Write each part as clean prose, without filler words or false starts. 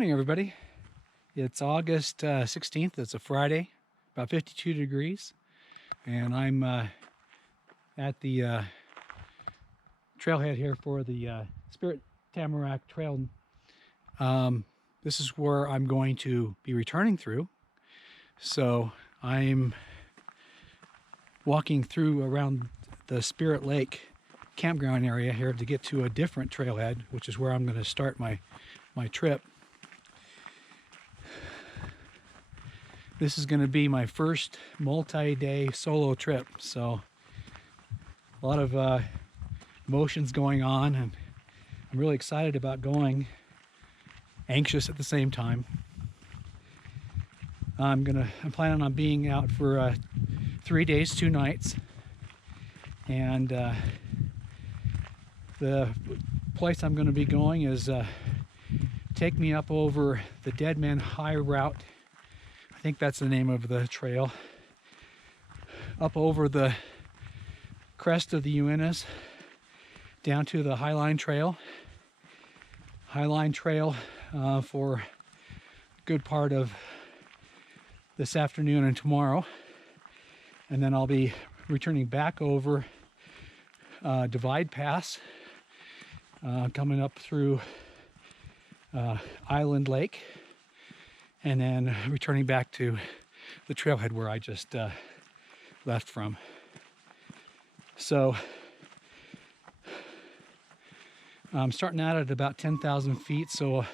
morning, everybody. It's August 16th. It's a Friday, about 52 degrees, and I'm at the trailhead here for the Spirit Tamarack Trail. This is where I'm going to be returning through. So I'm walking through around the Spirit Lake campground area here to get to a different trailhead, which is where I'm going to start my trip. This is going to be my first multi-day solo trip, so a lot of emotions going on, and I'm really excited about going, anxious at the same time. I'm planning on being out for 3 days, 2 nights, and the place I'm going to be going is take me up over the Dead Man High Route. I think that's the name of the trail. Up over the crest of the Uintas, down to the Highline Trail. Highline Trail for a good part of this afternoon and tomorrow. And then I'll be returning back over Divide Pass, coming up through Island Lake, and then returning back to the trailhead where I just left from. So I'm starting out at about 10,000 feet, so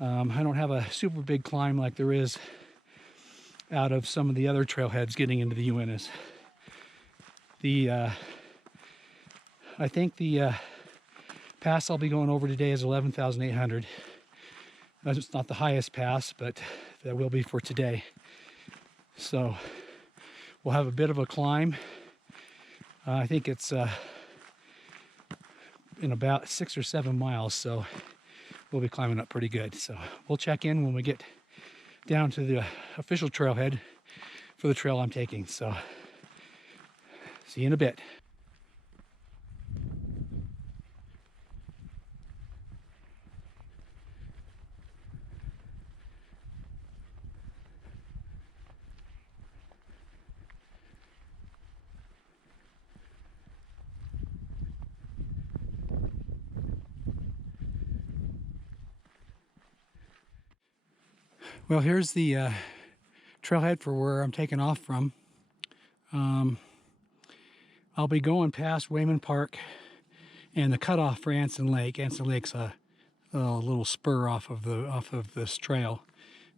I don't have a super big climb like there is out of some of the other trailheads getting into the Uintas. I think the pass I'll be going over today is 11,800. It's not the highest pass, but that will be for today. So we'll have a bit of a climb. I think it's in about 6 or 7 miles, so we'll be climbing up pretty good. So we'll check in when we get down to the official trailhead for the trail I'm taking. So see you in a bit. Well, here's the trailhead for where I'm taking off from. I'll be going past Wayman Park and the cutoff for Anson Lake. Anson Lake's a little spur off of this trail,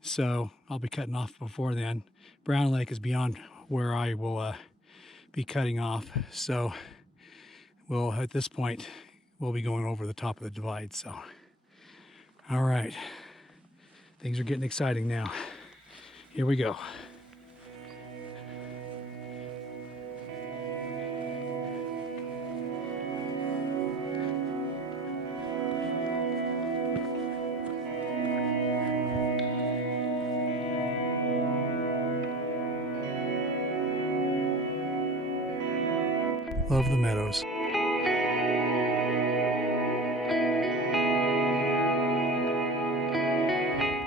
so I'll be cutting off before then. Brown Lake is beyond where I will be cutting off, so at this point we'll be going over the top of the divide. So, all right. Things are getting exciting now. Here we go. Love the meadows.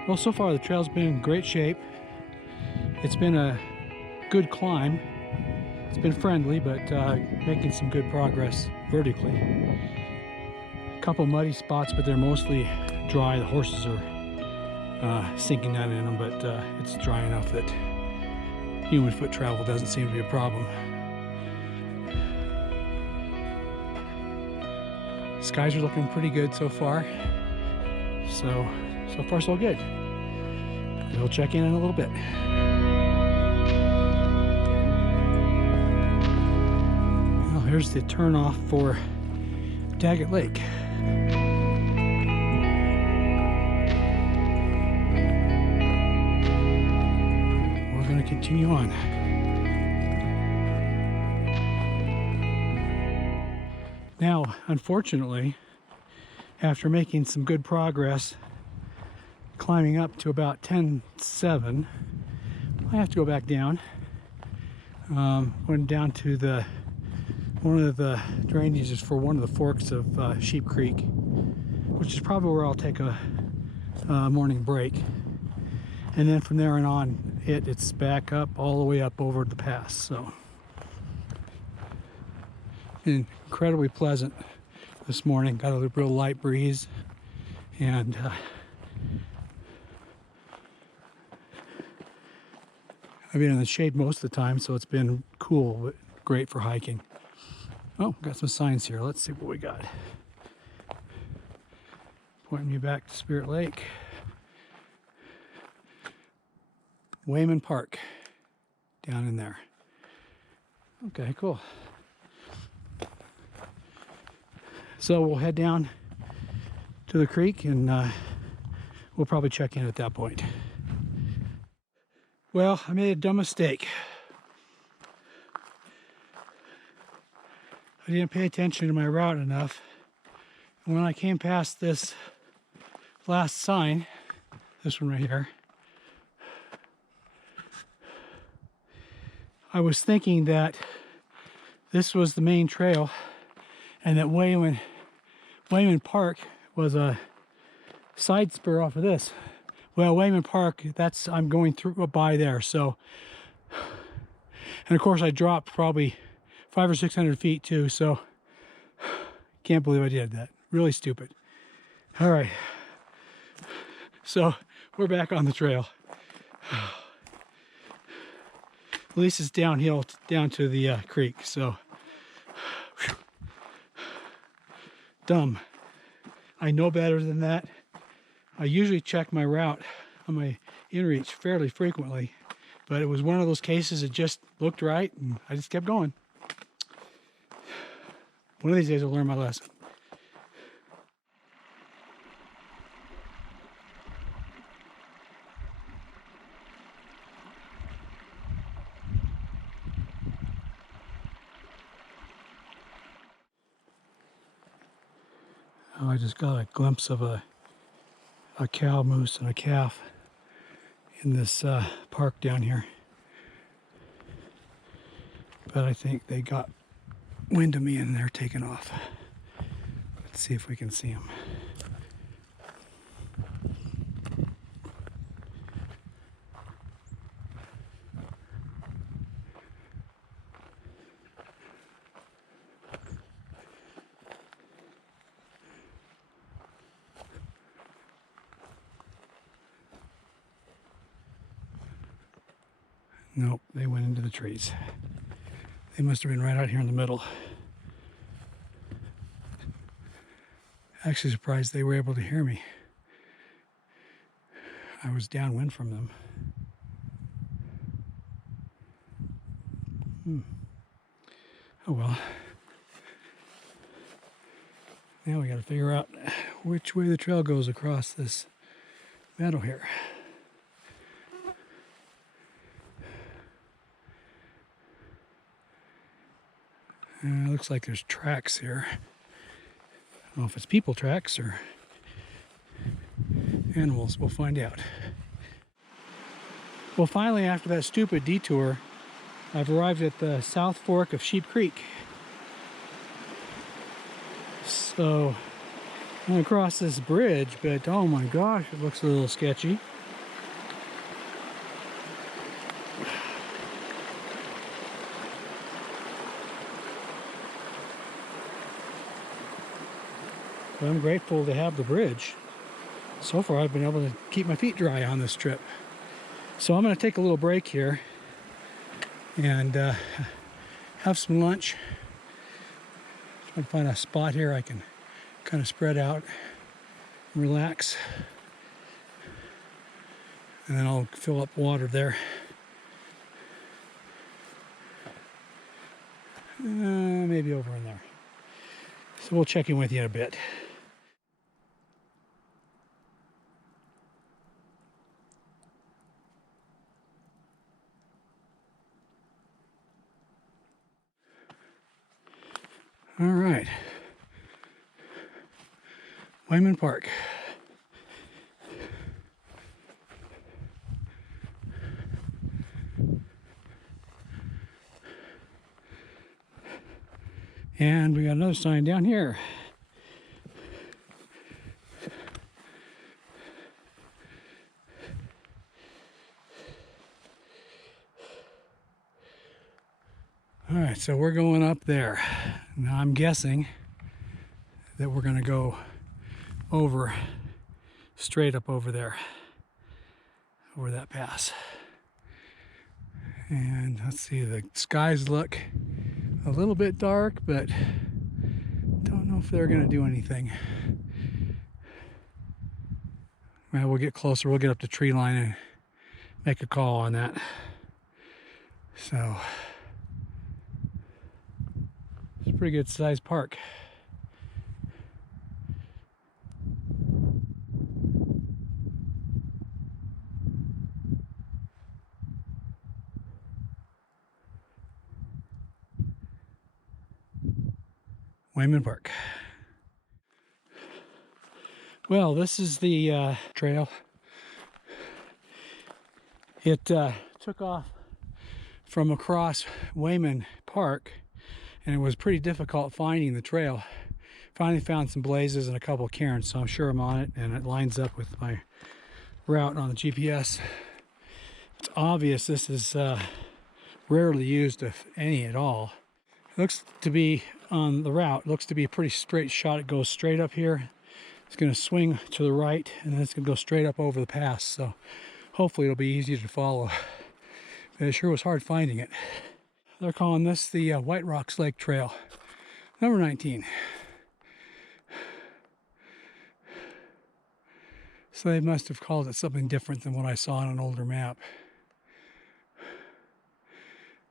Well, so far the trail's been in great shape. It's been a good climb. It's been friendly, but making some good progress vertically. A couple muddy spots, but they're mostly dry. The horses are sinking down in them, but it's dry enough that human foot travel doesn't seem to be a problem. Skies are looking pretty good so far. So far so good. We'll check in a little bit. Well, here's the turnoff for Daggett Lake. We're going to continue on. Now, unfortunately, after making some good progress climbing up to about 10.7, I have to go back down. Went down to one of the drainages for one of the forks of Sheep Creek, which is probably where I'll take a morning break. And then from there on, it's back up all the way up over the pass. So incredibly pleasant this morning. Got a real light breeze, and I've been in the shade most of the time, so it's been cool, but great for hiking. Oh, got some signs here. Let's see what we got. Pointing me back to Spirit Lake. Wayman Park down in there. Okay, cool. So we'll head down to the creek, and we'll probably check in at that point. Well, I made a dumb mistake. I didn't pay attention to my route enough. And when I came past this last sign, this one right here, I was thinking that this was the main trail and that Wayman Park was a side spur off of this. Well, Wayman Park, I'm going through by there. So, and of course I dropped probably 500 or 600 feet too. So can't believe I did that. Really stupid. All right. So we're back on the trail. At least it's downhill down to the creek. So whew. Dumb. I know better than that. I usually check my route on my inReach fairly frequently, but it was one of those cases that just looked right and I just kept going. One of these days I'll learn my lesson. Oh, I just got a glimpse of a cow moose and a calf in this park down here. But I think they got wind of me and they're taking off. Let's see if we can see them. Nope, they went into the trees. They must have been right out here in the middle. Actually surprised they were able to hear me. I was downwind from them. Oh well. Now we got to figure out which way the trail goes across this meadow here. Looks like there's tracks here. I don't know if it's people tracks or animals. We'll find out. Well, finally, after that stupid detour, I've arrived at the South Fork of Sheep Creek. So I'm going to cross this bridge, but oh my gosh, it looks a little sketchy. But I'm grateful to have the bridge. So far I've been able to keep my feet dry on this trip. So I'm going to take a little break here and have some lunch. Try to find a spot here I can kind of spread out and relax. And then I'll fill up water there. Maybe over in there. So we'll check in with you in a bit. All right, Wayman Park. And we got another sign down here. All right, so we're going up there. Now I'm guessing that we're gonna go over, straight up over there, over that pass. And let's see, the skies look a little bit dark, but don't know if they're gonna do anything. Well, we'll get closer, we'll get up to tree line and make a call on that. So, it's a pretty good sized park. Wayman Park. Well, this is the trail. It took off from across Wayman Park, and it was pretty difficult finding the trail. Finally found some blazes and a couple of cairns, so I'm sure I'm on it, and it lines up with my route on the GPS. It's obvious this is rarely used, if any at all. It looks to be on the route, looks to be a pretty straight shot. It goes straight up here. It's going to swing to the right, and then it's going to go straight up over the pass. So hopefully it'll be easy to follow. But it sure was hard finding it. They're calling this the White Rocks Lake Trail, number 19. So they must have called it something different than what I saw on an older map.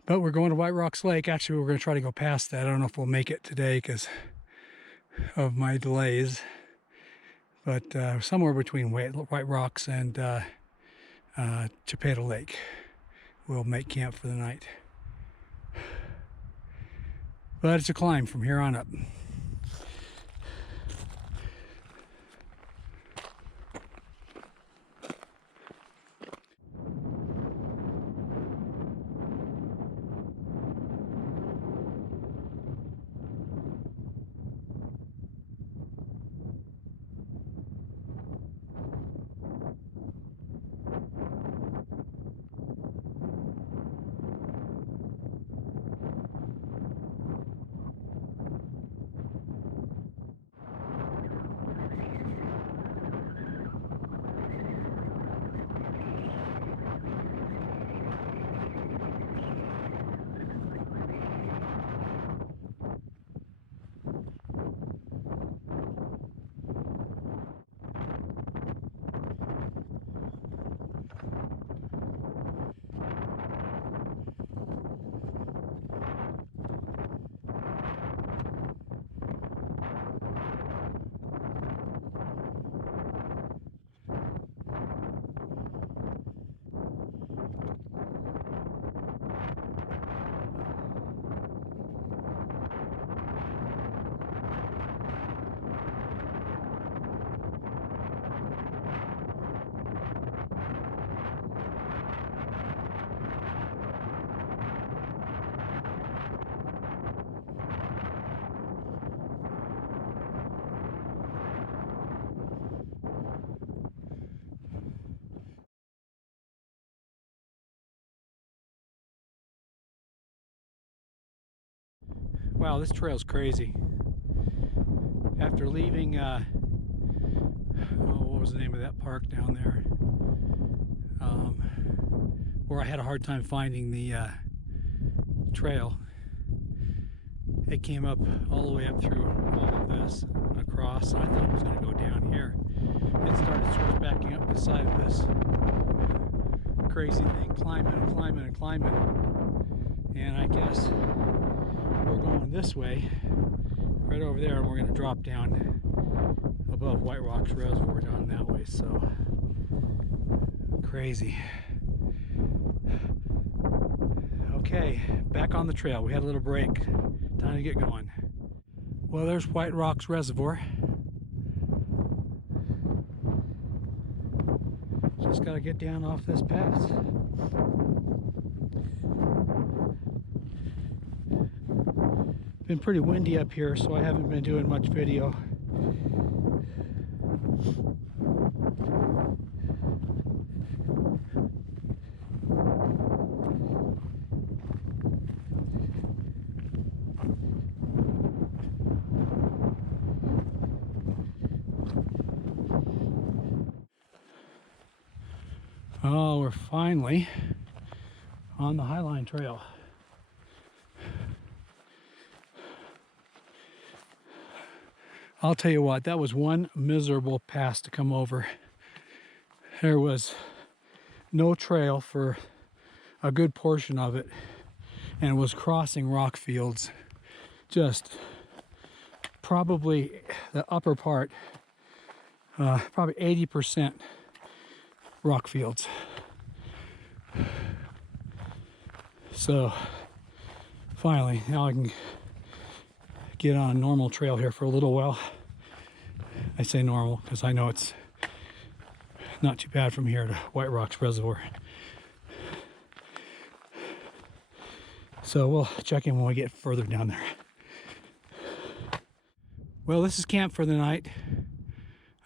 But we're going to White Rocks Lake. Actually, we're going to try to go past that. I don't know if we'll make it today because of my delays. But somewhere between White Rocks and Chapada Lake, we'll make camp for the night. But it's a climb from here on up. Wow, this trail's crazy. After leaving, what was the name of that park down there? Where I had a hard time finding the trail. It came up all the way up through all of this and across, and I thought it was going to go down here. It started sort of backing up the side of this crazy thing, climbing and climbing and climbing. And I guess we're going this way, right over there, and we're going to drop down above White Rocks Reservoir down that way. So crazy. Okay, back on the trail. We had a little break. Time to get going. Well, there's White Rocks Reservoir. Just got to get down off this pass. Been pretty windy up here, so I haven't been doing much video. Oh, we're finally on the Highline Trail. I'll tell you what, that was one miserable pass to come over. There was no trail for a good portion of it, and it was crossing rock fields. Just probably the upper part, probably 80% rock fields. So finally, now I can get on a normal trail here for a little while. I say normal because I know it's not too bad from here to White Rocks Reservoir. So we'll check in when we get further down there. Well, this is camp for the night.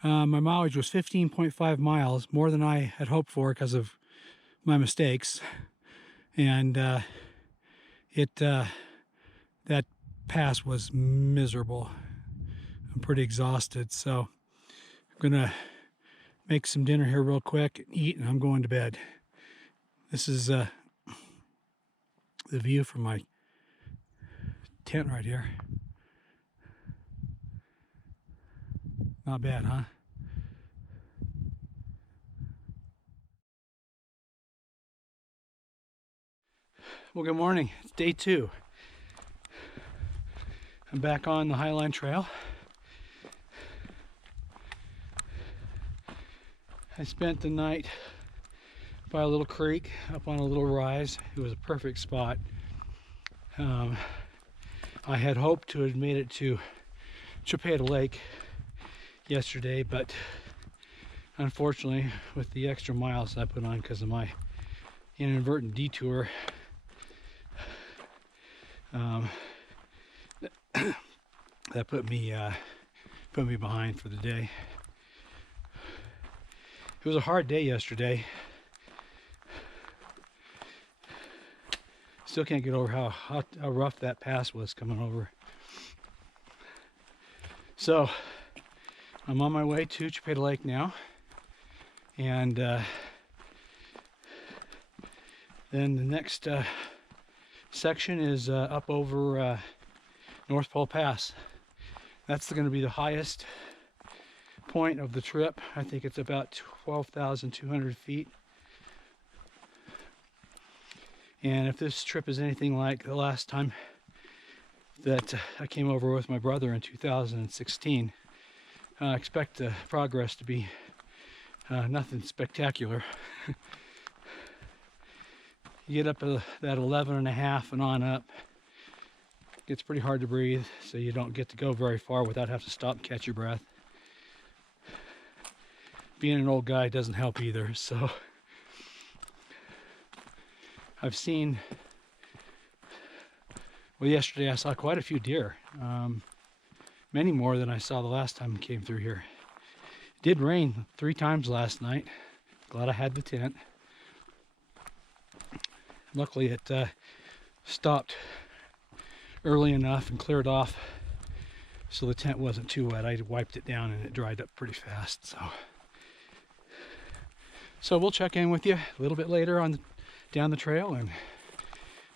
My mileage was 15.5 miles, more than I had hoped for because of my mistakes. And that pass was miserable. I'm pretty exhausted, so I'm gonna make some dinner here real quick, eat, and I'm going to bed. This is the view from my tent right here. Not bad, huh? Well, good morning. It's day 2. I'm back on the Highline Trail. I spent the night by a little creek up on a little rise. It was a perfect spot. I had hoped to have made it to Chipeta Lake yesterday, but unfortunately, with the extra miles I put on because of my inadvertent detour, that put me behind for the day. It was a hard day yesterday. Still can't get over how rough that pass was coming over. So I'm on my way to Chipeta Lake now, and then the next section is up over North Pole Pass. That's going to be the highest point of the trip. I think it's about 12,200 feet. And if this trip is anything like the last time that I came over with my brother in 2016, I expect the progress to be nothing spectacular. You get up to that 11.5 and on up, it's pretty hard to breathe, so you don't get to go very far without having to stop and catch your breath. Being an old guy doesn't help either, so I've seen, well, yesterday I saw quite a few deer, many more than I saw the last time I came through here. It did rain 3 times last night. Glad I had the tent. Luckily it stopped early enough and cleared off so the tent wasn't too wet. I wiped it down and it dried up pretty fast. So we'll check in with you a little bit later on down the trail and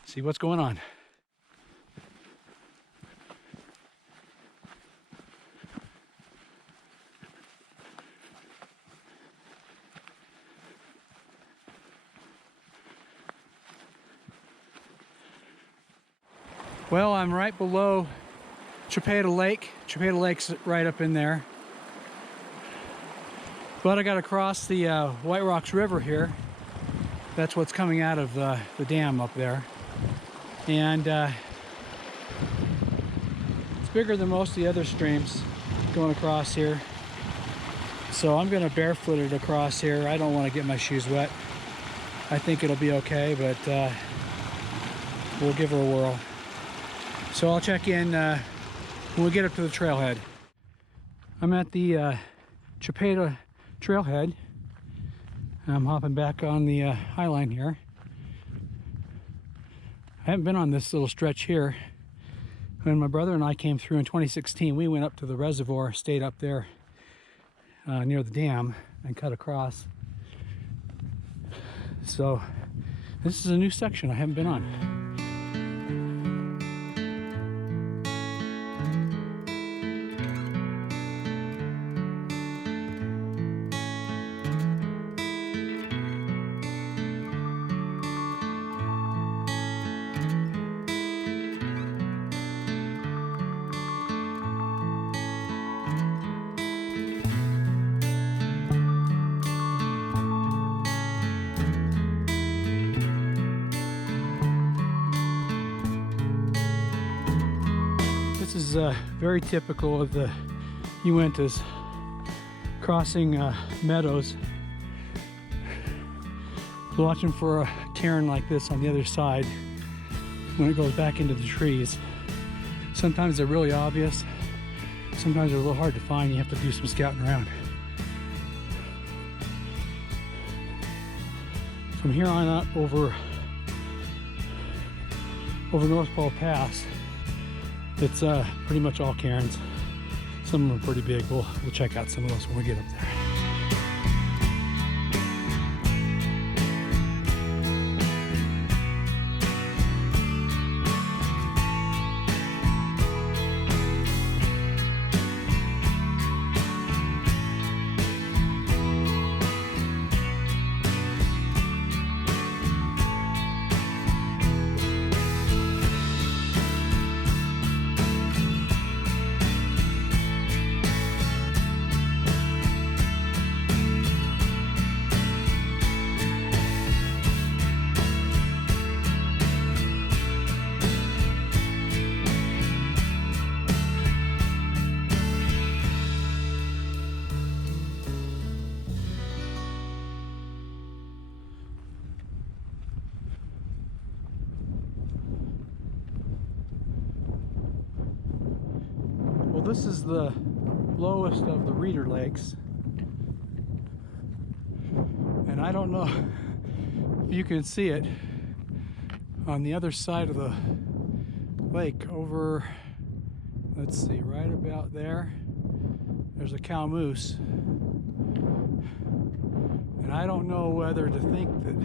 see what's going on. Well, I'm right below Chipeta Lake. Chipeta Lake's right up in there. But I got to cross the White Rocks River here. That's what's coming out of the dam up there. And it's bigger than most of the other streams going across here. So I'm going to barefoot it across here. I don't want to get my shoes wet. I think it'll be okay, but we'll give her a whirl. So I'll check in when we get up to the trailhead. I'm at the Chipeta trailhead. I'm hopping back on the Highline here. I haven't been on this little stretch here. When my brother and I came through in 2016, we went up to the reservoir, stayed up there near the dam, and cut across. So this is a new section I haven't been on. This is very typical of the Uintas, crossing meadows, watching for a cairn like this on the other side when it goes back into the trees. Sometimes they're really obvious, sometimes they're a little hard to find. You have to do some scouting around. From here on up over North Pole Pass, it's pretty much all cairns. Some of them are pretty big. We'll check out some of those when we get up there. This is the lowest of the Reader Lakes, and I don't know if you can see it on the other side of the lake over, let's see, right about there, there's a cow moose, and I don't know whether to think that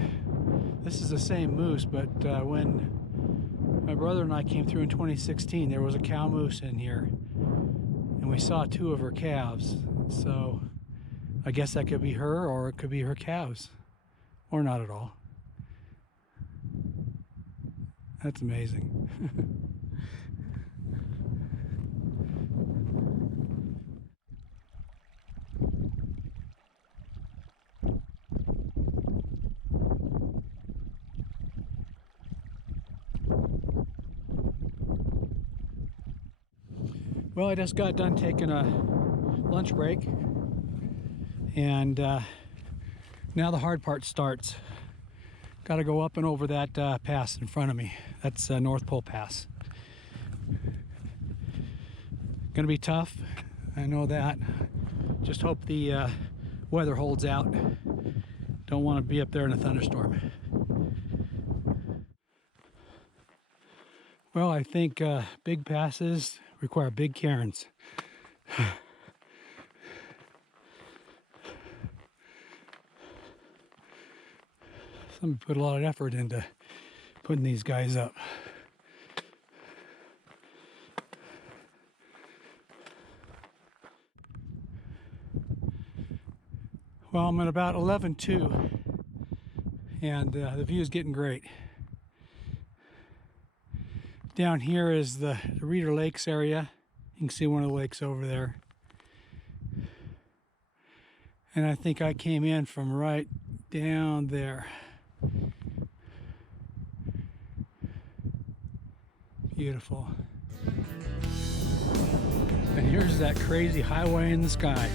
this is the same moose, but when my brother and I came through in 2016, there was a cow moose in here. And we saw two of her calves, so I guess that could be her, or it could be her calves, or not at all. That's amazing. Well, I just got done taking a lunch break, and now the hard part starts. Got to go up and over that pass in front of me. That's North Pole Pass. Gonna be tough, I know that. Just hope the weather holds out. Don't want to be up there in a thunderstorm. Well, I think big passes require big cairns. Somebody put a lot of effort into putting these guys up. Well, I'm at about 11:2, and the view is getting great. Down here is the Reader Lakes area. You can see one of the lakes over there. And I think I came in from right down there. Beautiful. And here's that crazy highway in the sky.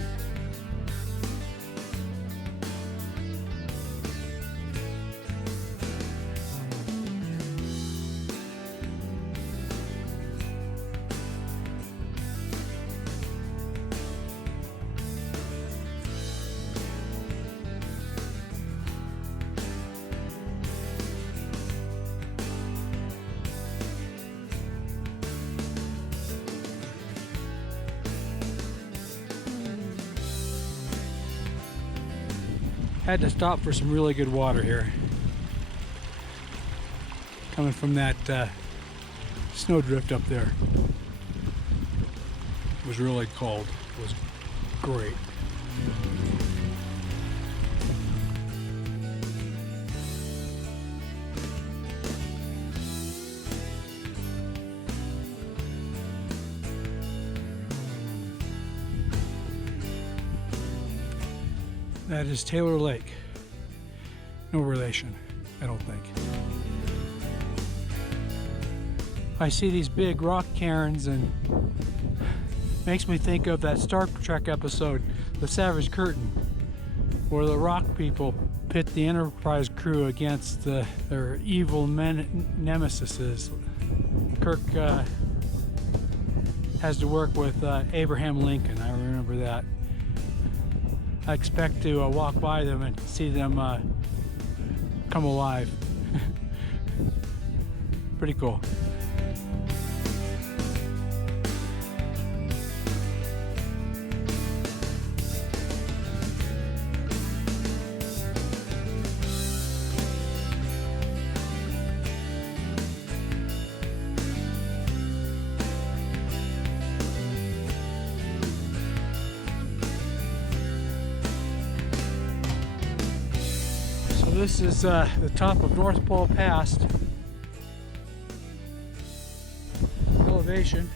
Had to stop for some really good water here. coming from that snowdrift up there. It was really cold. It was great. That is Taylor Lake. No relation, I don't think. I see these big rock cairns and makes me think of that Star Trek episode, The Savage Curtain, where the rock people pit the Enterprise crew against their evil nemesis. Kirk has to work with Abraham Lincoln. I remember that. I expect to walk by them and see them come alive. Pretty cool. This is the top of North Pole Pass. Elevation.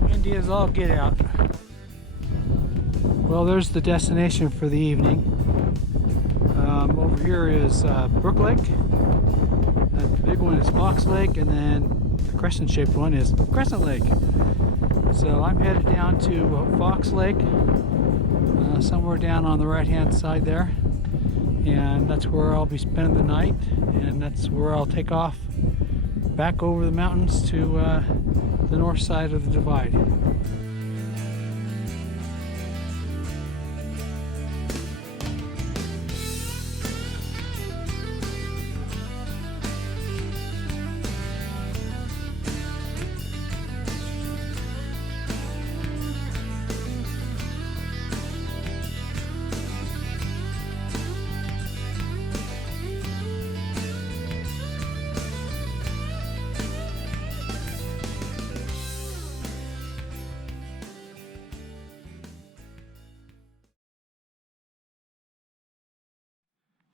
Windy as all get out. Well, there's the destination for the evening. Over here is Brook Lake. The big one is Fox Lake, and then crescent-shaped one is Crescent Lake. So I'm headed down to Fox Lake, somewhere down on the right-hand side there, and that's where I'll be spending the night, and that's where I'll take off back over the mountains to the north side of the divide.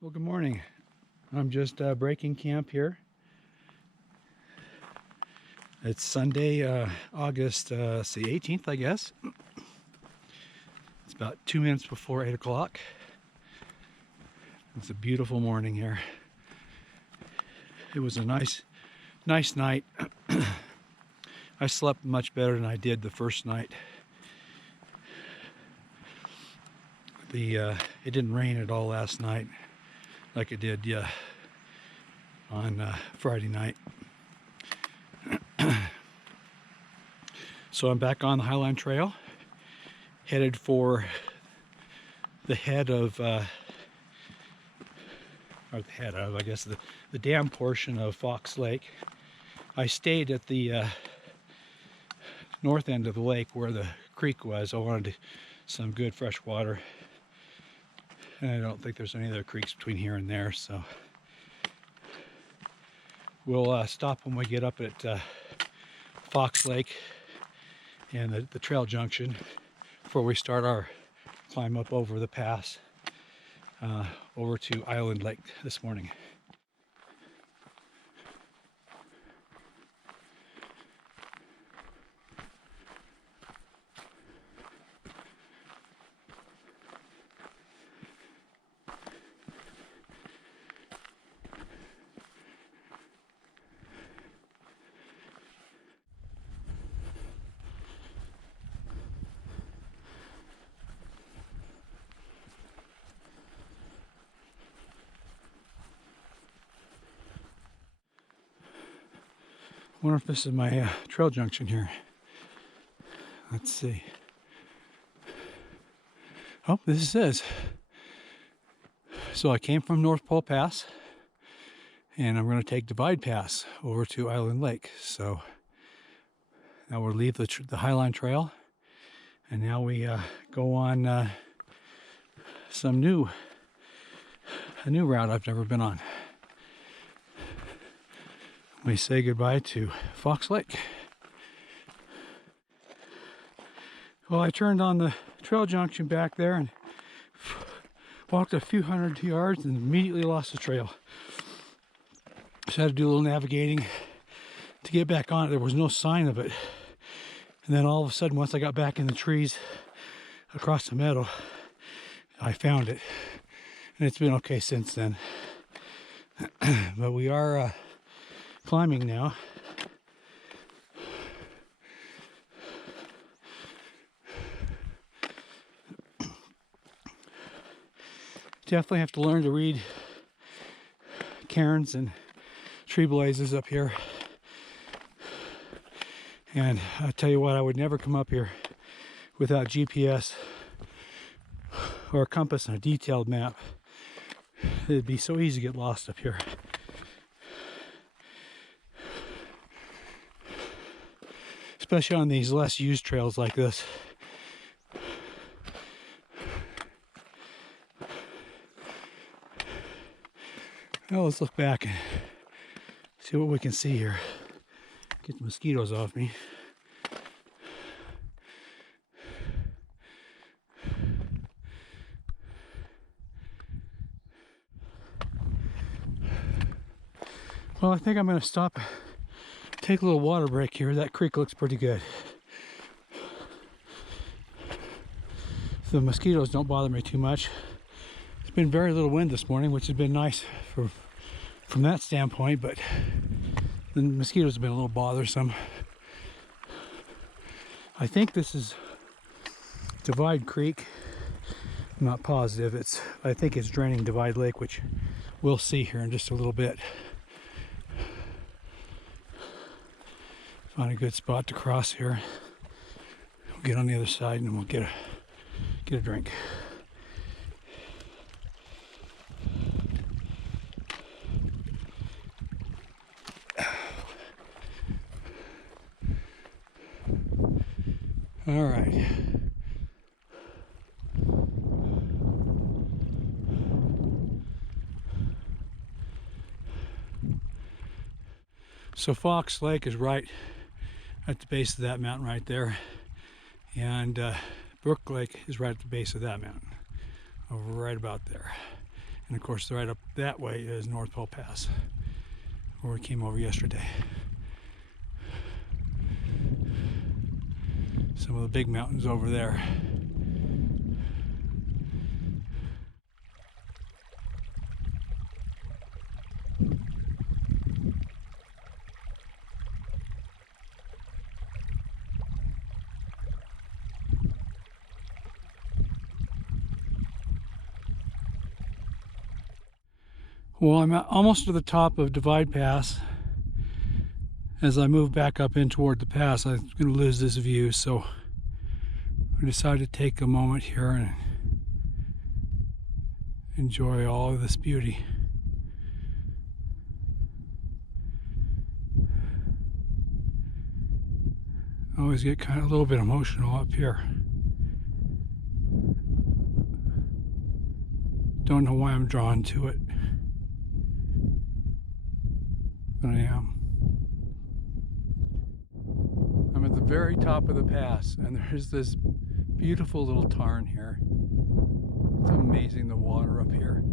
Well, good morning. I'm just breaking camp here. It's Sunday, August 18th, I guess. It's about 2 minutes before 8 o'clock. It's a beautiful morning here. It was a nice night. I slept much better than I did the first night. It didn't rain at all last night, like it did on Friday night. So I'm back on the Highline Trail, headed for the head of, I guess, the dam portion of Fox Lake. I stayed at the north end of the lake where the creek was. I wanted some good fresh water. And I don't think there's any other creeks between here and there, so we'll stop when we get up at Fox Lake and the trail junction before we start our climb up over the pass over to Island Lake this morning. I wonder if this is my trail junction here. Let's see. Oh, this is. So I came from North Pole Pass, and I'm going to take Divide Pass over to Island Lake. So now we'll leave the Highline Trail And now we go on a new route I've never been on. We say goodbye to Fox Lake. Well, I turned on the trail junction back there and walked a few hundred yards and immediately lost the trail. Just had to do a little navigating to get back on it. There was no sign of it. And then all of a sudden, once I got back in the trees across the meadow, I found it. And it's been okay since then. But we are climbing now. Definitely have to learn to read cairns and tree blazes up here. And I tell you what, I would never come up here without GPS or a compass and a detailed map. It'd be so easy to get lost up here. Especially on these less used trails like this. Now let's look back and see what we can see here. Get the mosquitoes off me. Well, I think I'm going to stop, take a little water break here. That creek looks pretty good. The mosquitoes don't bother me too much. There's been very little wind this morning, which has been nice from that standpoint, but the mosquitoes have been a little bothersome. I think this is Divide Creek. I'm not positive. I think it's draining Divide Lake, which we'll see here in just a little bit. Find a good spot to cross here. We'll get on the other side and then we'll get a drink. All right. So Fox Lake is right at the base of that mountain right there, and Brook Lake is right at the base of that mountain, over right about there. And of course, right up that way is North Pole Pass, where we came over yesterday. Some of the big mountains over there. Well, I'm almost to the top of Divide Pass. As I move back up in toward the pass, I'm going to lose this view, so I decided to take a moment here and enjoy all of this beauty. I always get kind of a little bit emotional up here. Don't know why I'm drawn to it, but I am. I'm at the very top of the pass, and there's this beautiful little tarn here. It's amazing, the water up here.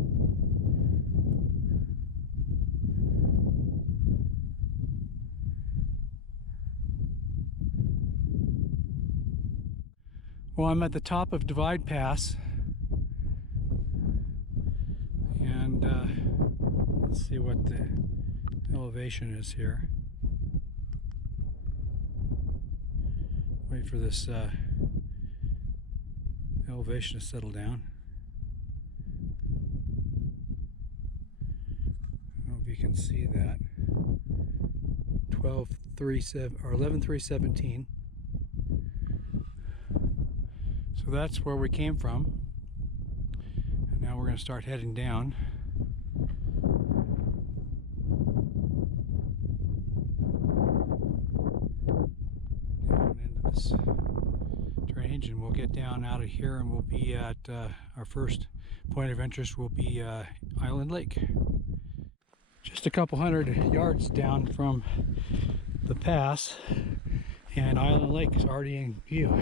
Well, I'm at the top of Divide Pass, and let's see what the elevation is here. Wait for this elevation to settle down. I don't know if you can see that. 12,317 or 11,317. So that's where we came from. And now we're going to start heading down. Down into this terrain. range, and we'll get down out of here, and we'll be at our first point of interest will be Island Lake. Just a couple hundred yards down from the pass, and Island Lake is already in view.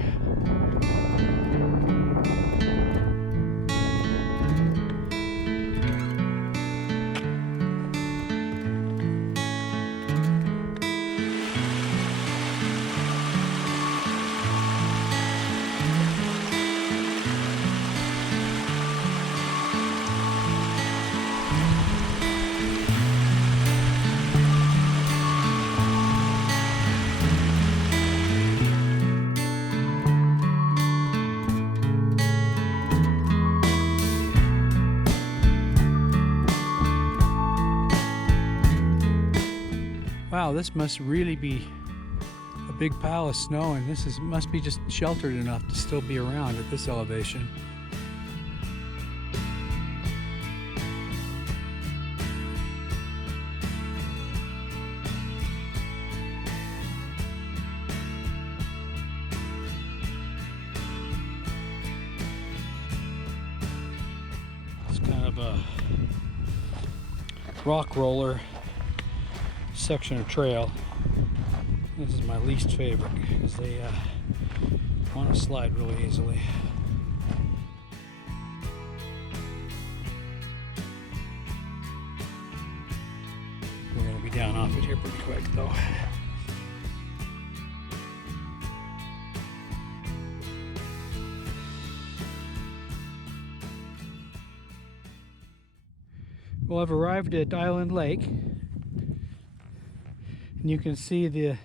Wow, this must really be a big pile of snow, and this must be just sheltered enough to still be around at this elevation. It's kind of a rock roller section of trail. This is my least favorite because they want to slide really easily. We're going to be down off it here pretty quick though. Well, I've arrived at Island Lake. And you can see the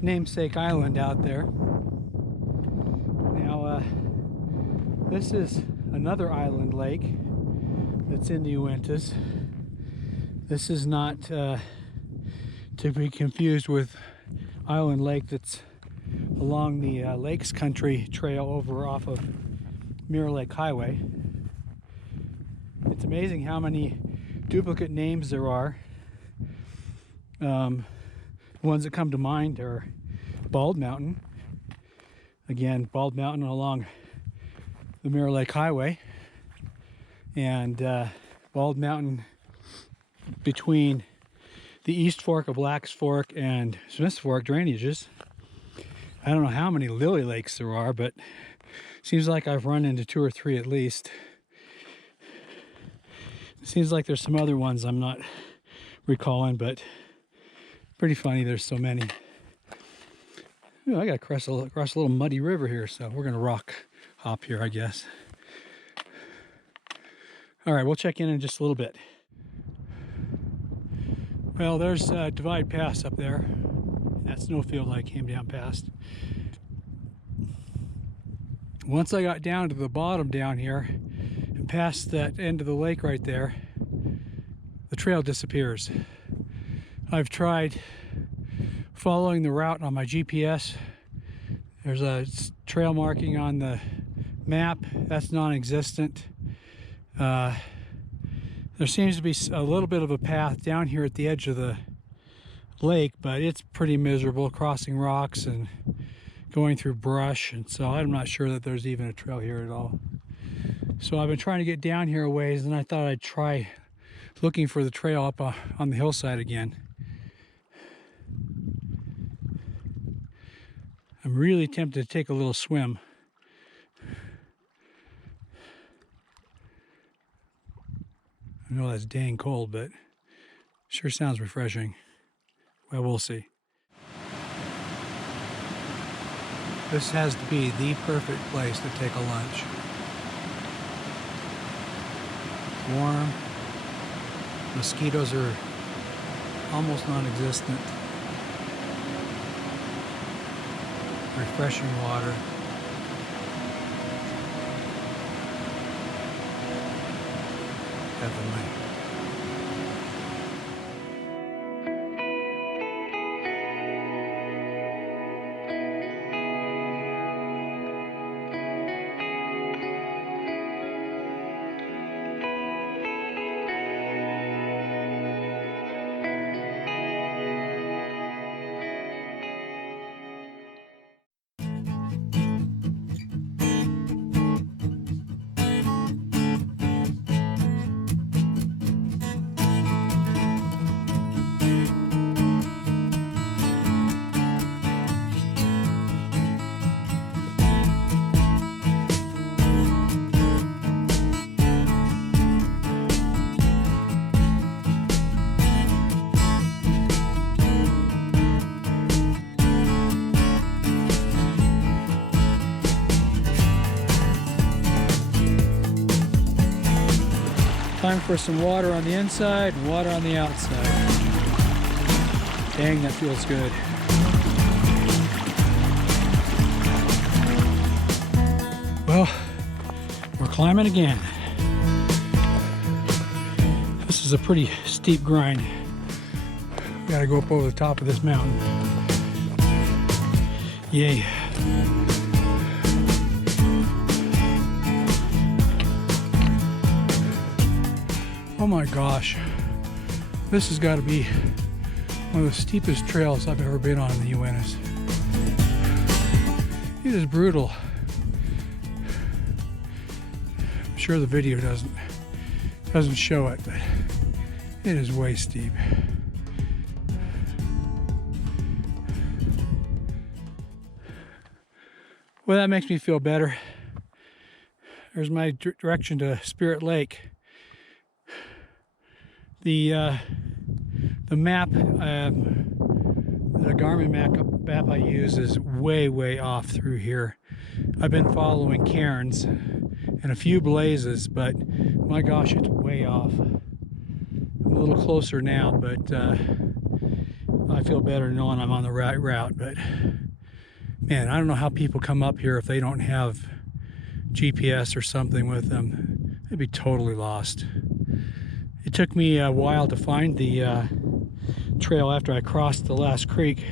namesake island out there. Now, this is another island lake that's in the Uintas. This is not to be confused with Island Lake that's along the Lakes Country Trail over off of Mirror Lake Highway. It's amazing how many duplicate names there are. Ones that come to mind are Bald Mountain. Again, Bald Mountain along the Mirror Lake Highway, and Bald Mountain between the East Fork of Black's Fork and Smith's Fork drainages. I don't know how many lily lakes there are, but seems like I've run into 2 or 3 at least. It seems like there's some other ones I'm not recalling, but pretty funny there's so many. Ooh, I gotta cross a little muddy river here, so we're gonna rock hop here, I guess. All right, we'll check in just a little bit. Well, there's Divide Pass up there. That snowfield I came down past. Once I got down to the bottom down here and past that end of the lake right there, the trail disappears. I've tried following the route on my GPS. There's a trail marking on the map that's non-existent. There seems to be a little bit of a path down here at the edge of the lake, but it's pretty miserable, crossing rocks and going through brush, and so I'm not sure that there's even a trail here at all. So I've been trying to get down here a ways, and I thought I'd try looking for the trail up on the hillside again. I'm really tempted to take a little swim. I know that's dang cold, but sure sounds refreshing. Well, we'll see. This has to be the perfect place to take a lunch. Warm. Mosquitoes are almost non-existent. Refreshing water. Heavenly. Time for some water on the inside and water on the outside. Dang, that feels good. Well, we're climbing again. This is a pretty steep grind. We gotta go up over the top of this mountain. Yay. Oh my gosh. This has got to be one of the steepest trails I've ever been on in the Uintas. It is brutal. I'm sure the video doesn't show it, but it is way steep. Well, that makes me feel better. There's my direction to Spirit Lake. The map, the Garmin map I use is way off through here. I've been following cairns and a few blazes, but my gosh, it's way off. I'm a little closer now, but I feel better knowing I'm on the right route. But man, I don't know how people come up here if they don't have GPS or something with them. They'd be totally lost. It took me a while to find the trail after I crossed the last creek.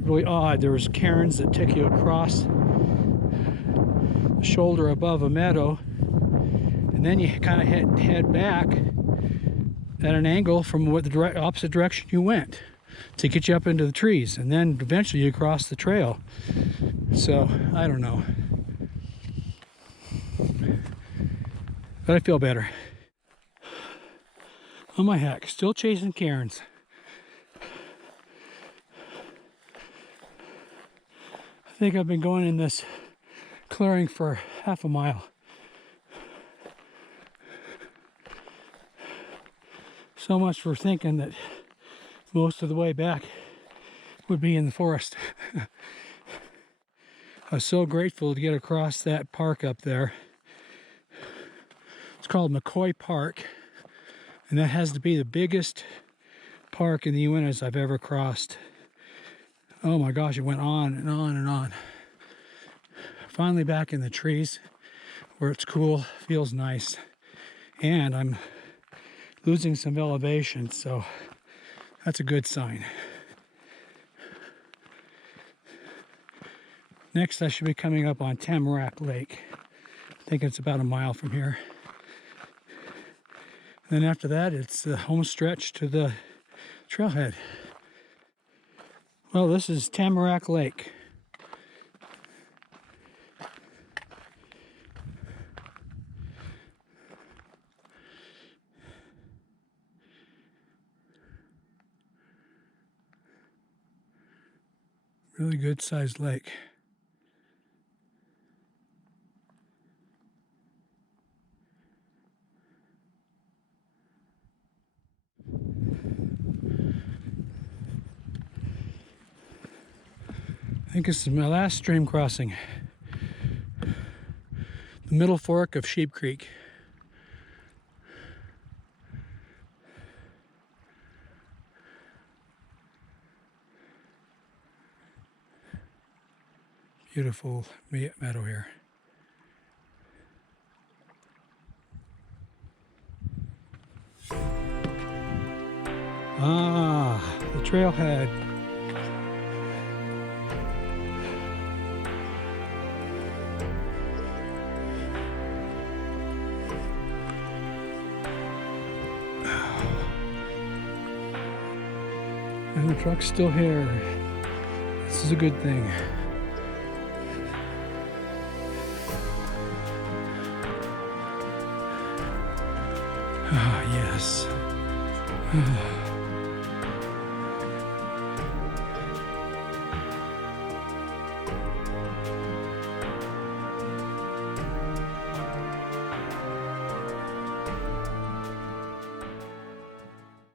Really odd. There was cairns that took you across the shoulder above a meadow, and then you kind of head back at an angle from what the opposite direction you went to get you up into the trees, and then eventually you cross the trail. So I don't know. But I feel better. Oh my heck, still chasing cairns. I think I've been going in this clearing for half a mile. So much for thinking that most of the way back would be in the forest. I was so grateful to get across that park up there. It's called McCoy Park, and that has to be the biggest park in the Uintas I've ever crossed. Oh my gosh, it went on and on and on. Finally back in the trees where it's cool, feels nice, and I'm losing some elevation, so that's a good sign. Next, I should be coming up on Tamarack Lake. I think it's about a mile from here. Then after that, it's the home stretch to the trailhead. Well, this is Tamarack Lake. Really good sized lake. I think this is my last stream crossing. The middle fork of Sheep Creek. Beautiful meadow here. Ah, the trailhead. And the truck's still here. This is a good thing. Ah, yes.